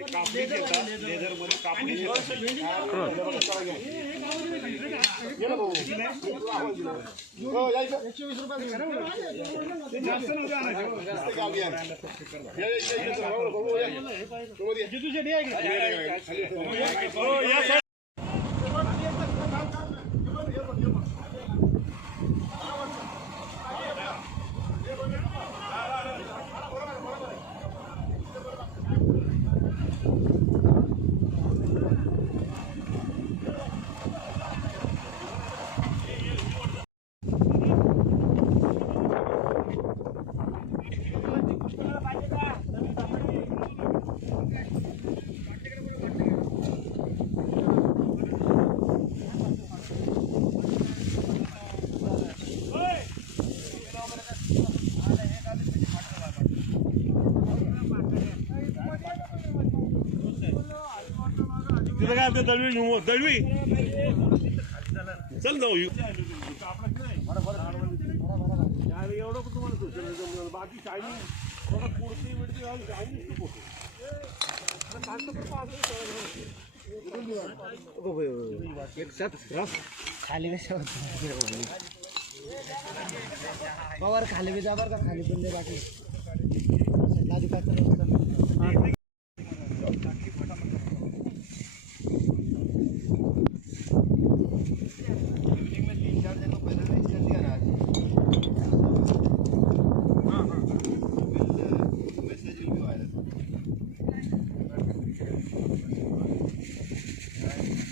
कापणी घेतात लेझरमध्ये कापणी एकशे वीस रुपये तिथं काय आपलं दळवी घेऊ दळवी. चल जाऊ एवढं कुठं बाकी चायनीज थोडा कुर्ती बिडती चायनीज खूप होतो खाली कशा पवार खाली बी जा का खाली पण दे बाकी.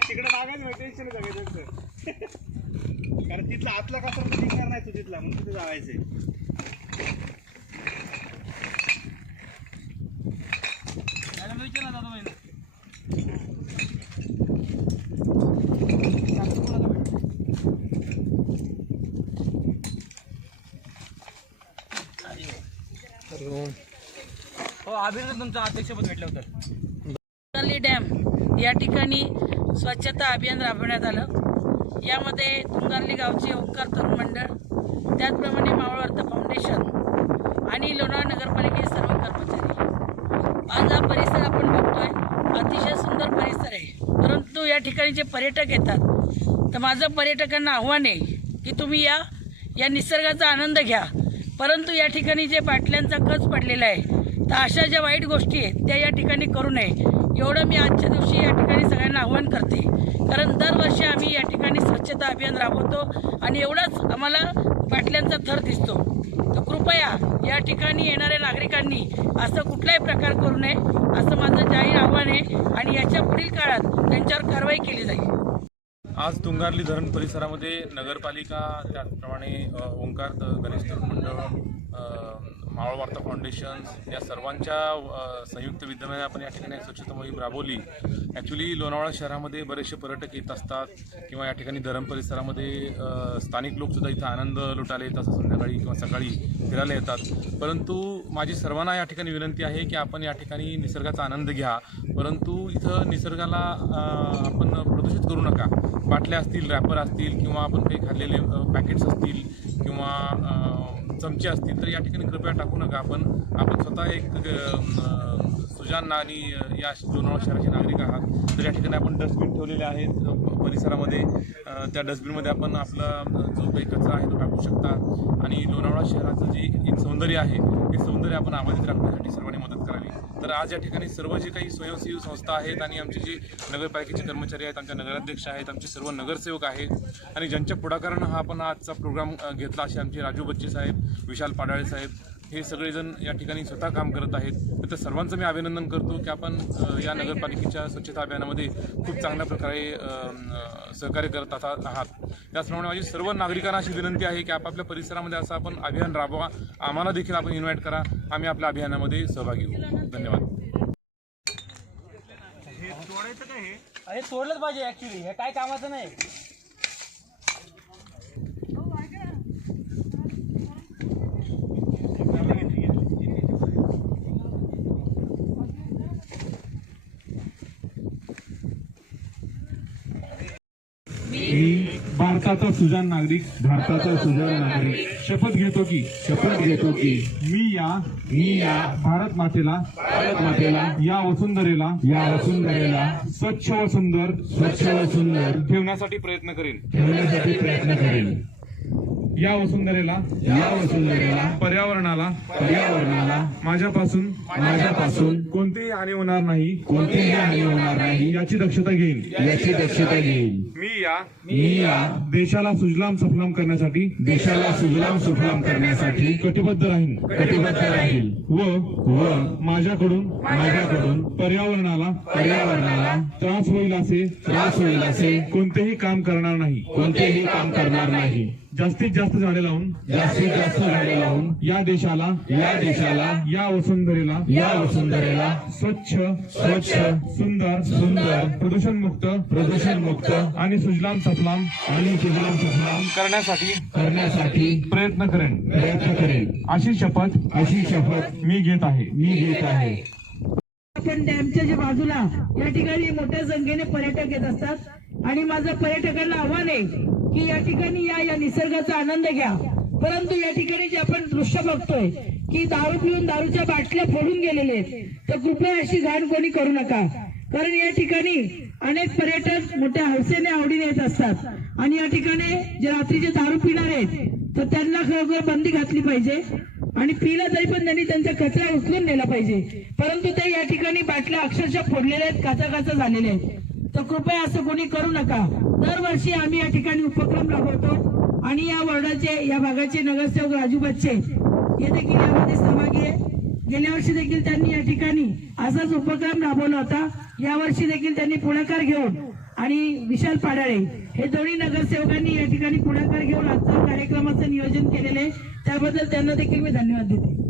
तिकडे मागायचं टेन्शन जगायचं कारण तिथला आतला कसा निघणार नाही तू तिथला म्हणून तिथे जावायचंय. अभिनंदन तुमचं अध्यक्षपद भेटलं होतं. डॅम या ठिकाणी स्वच्छता अभियान राबवण्यात आलं. यामध्ये तुंगारली गावचे ओंकार तरुण मंडळ त्याचप्रमाणे मावळवर्त फाउंडेशन आणि लोणावळा नगरपालिकेचे सर्व कर्मचारी. आज हा परिसर आपण बघतोय. अतिशय सुंदर परिसर आहे. परंतु या ठिकाणी जे पर्यटक येतात तर माझं पर्यटकांना आव्हान आहे की तुम्ही या या निसर्गाचा आनंद घ्या. परंतु या ठिकाणी जे बाटल्यांचा कच पडलेला आहे तर अशा ज्या वाईट गोष्टी आहेत त्या या ठिकाणी करू नये. एवढं मी आजच्या दिवशी या ठिकाणी सगळ्यांना आव्हान करते. कारण दरवर्षी आम्ही या ठिकाणी स्वच्छता अभियान राबवतो आणि एवढाच आम्हाला बाटल्यांचा थर दिसतो. तर कृपया या ठिकाणी येणाऱ्या नागरिकांनी असं कुठलाही प्रकार करू नये असं माझं जाहीर आव्हान आहे आणि याच्या पुढील काळात त्यांच्यावर कारवाई केली जाईल. आज तुंगारली धरण परिसरामध्ये नगरपालिका त्याचप्रमाणे ओंकार गणेश मंडळ मावळ वार्ता फाउंडेशन या सर्वांच्या संयुक्त विद्यमाने आपण या ठिकाणी स्वच्छता मोहीम राबवली. ॲक्च्युली लोणावळा शहरामध्ये बरेचसे पर्यटक येत असतात किंवा या ठिकाणी धरण परिसरामध्ये स्थानिक लोकसुद्धा इथं आनंद लुटायला येतात संध्याकाळी किंवा सकाळी फिरायला येतात. परंतु माझी सर्वांना या ठिकाणी विनंती आहे की आपण या ठिकाणी निसर्गाचा आनंद घ्या. परंतु इथं निसर्गाला आपण प्रदूषित करू नका. बाटल्या असतील रॅपर असतील किंवा आपण काही खाल्लेले पॅकेट्स असतील किंवा चमचे असतील तर या ठिकाणी कृपया टाकू नका. आपण आपण स्वतः एक सुजान आणि या लोणावळा शहराचे नागरिक आहात. तर या ठिकाणी आपण डस्टबिन ठेवलेले आहेत. परिसरामध्ये त्या डस्टबिनमध्ये आपण आपला जो काही कचरा आहे तो टाकू शकता. आणि लोणावळा शहराचं जे एक सौंदर्य आहे हे सौंदर्य आपण अबाधित राखण्यासाठी सर्वांनी मदत करावी. तर आज या ठिकाणी सर्व जे काही स्वयंसेवी संस्था आहेत आणि आमचे जे नगरपालिकेचे कर्मचारी आहेत आमच्या नगराध्यक्ष आहेत आमचे सर्व नगरसेवक आहेत आणि ज्यांच्या पुढाकारानं हा आपण आजचा प्रोग्राम घेतला असे आमचे राजू बच्चे साहेब विशाल पाडाळे साहेब हे सगळेजण या ठिकाणी स्वतः काम करत आहेत. तर सर्वांचं मी अभिनंदन करतो की आपण या नगरपालिकेच्या स्वच्छता अभियानामध्ये खूप चांगल्या प्रकारे सहकार्य करत आहात. त्याचप्रमाणे माझी सर्व नागरिकांना अशी विनंती आहे की आपापल्या परिसरामध्ये असं आपण अभियान राबवा. आम्हाला देखील आपण इन्व्हाइट करा. आम्ही आपल्या अभियानामध्ये सहभागी होऊ. धन्यवाद. हे तोडायचं काय हे? अरे तोडलंच पाहिजे ऍक्च्युली हे काय कामाचं नाही मी भारताचा सुजान नागरिक भारताचा सुजान नागरिक. शपथ घेतो की? शपथ घेतो की. मी या मी या. भारत मातेला भारत मातेला. या वसुंधरेला या वसुंधरेला. स्वच्छ व सुंदर स्वच्छ व सुंदर. ठेवण्यासाठी प्रयत्न करेन. ठेवण्यासाठी प्रयत्न करेन. या वसुंधरेला या वसुंधरेला पर्यावरणाला पर्यावरणाला माझ्यापासून माझ्यापासून कोणतीही हानी होणार नाही. कोणतीही हानी होणार नाही. याची दक्षता घेईन. याची दक्षता घेईल मी या मी या देशाला सुजलाम सफलाम करण्यासाठी देशाला सुजलाम सुफलाम करण्यासाठी कटिबद्ध राहीन. कटिबद्ध राहील. व व माझ्याकडून माझ्याकडून पर्यावरणाला पर्यावरणाला त्रास होईल असे त्रास होईल असे कोणतेही काम करणार नाही. कोणतेही काम करणार नाही. जास्तीत जास्त झाडे लावून जास्तीत जास्त झाडे लावून या देशाला या देशाला या वसुंधरेला या वसुंधरेला स्वच्छ स्वच्छ सुंदर सुंदर प्रदूषण मुक्त प्रदूषण मुक्त आणि सुजलाम सफलाम आणि सुजलाम सुफलाम करण्यासाठी करण्यासाठी प्रयत्न करेन. प्रयत्न करेल अशी शपथ अशी शपथ मी घेत आहे. मी घेत आहे. पण डॅमच्या जे बाजूला या ठिकाणी मोठ्या संख्येने पर्यटक येत असतात. आणि माझं पर्यटकांना आव्हान आहे की या ठिकाणी या या निसर्गाचा आनंद घ्या. परंतु या ठिकाणी जे आपण दृश्य बघतोय की दारू पिऊन दारूच्या बाटल्या फोडून गेलेले आहेत तर कृपया अशी घाण कोणी करू नका. कारण या ठिकाणी अनेक पर्यटक मोठ्या हौसेने आवडीने येत असतात. आणि या ठिकाणी जे रात्रीचे दारू पिणार आहेत तर त्यांना खरोखर बंदी घातली पाहिजे. आणि पिला तरी पण त्यांनी त्यांचा कचरा उचलून नेला पाहिजे. परंतु ते या ठिकाणी बाटल्या अक्षरशः फोडलेल्या आहेत काचा काचा झालेल्या आहेत. तर कृपया असं कोणी करू नका. दरवर्षी आम्ही या ठिकाणी उपक्रम राबवतो आणि या वॉर्डाचे या भागाचे नगरसेवक राजू बच्चे हे देखील यामध्ये सहभागी आहे. गेल्या वर्षी देखील त्यांनी या ठिकाणी असाच उपक्रम राबवला होता. यावर्षी देखील त्यांनी पुढाकार घेऊन आणि विशाल पाडाळे हे दोन्ही नगरसेवकांनी या ठिकाणी पुढाकार घेऊन आजच्या कार्यक्रमाचं नियोजन केलेलं आहे. त्याबद्दल त्यांना देखील मी धन्यवाद देते.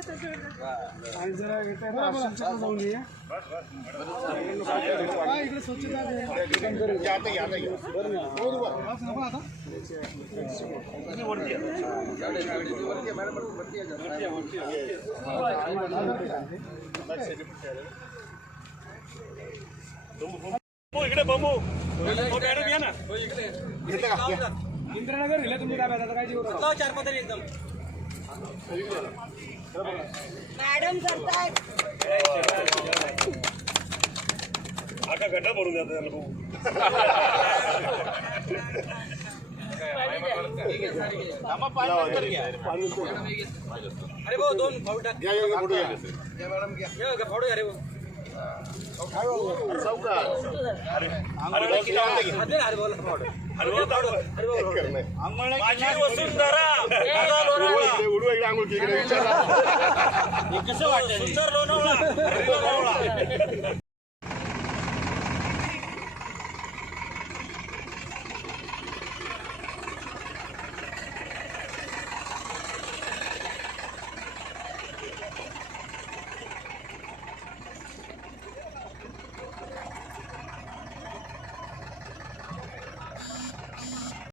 आणि जरा जाऊन ये इकडे स्वच्छता हो, इकडे. बंबू हो, मॅडम या ना इंद्रनगर गेले तुम्ही काय काय जीव चार पदरी एकदम. मॅडम करतायत आका गड्डा भरून जातो त्याला बघू अरे भाऊ दोन फाऊ टाक फाडू अरे अरे बोल फाडू अरे भाऊ, ताडू. माझी वसुंधरा माझा लोणावळा. कसं वाटतं सुंदर लोणावळा. लोणावळा.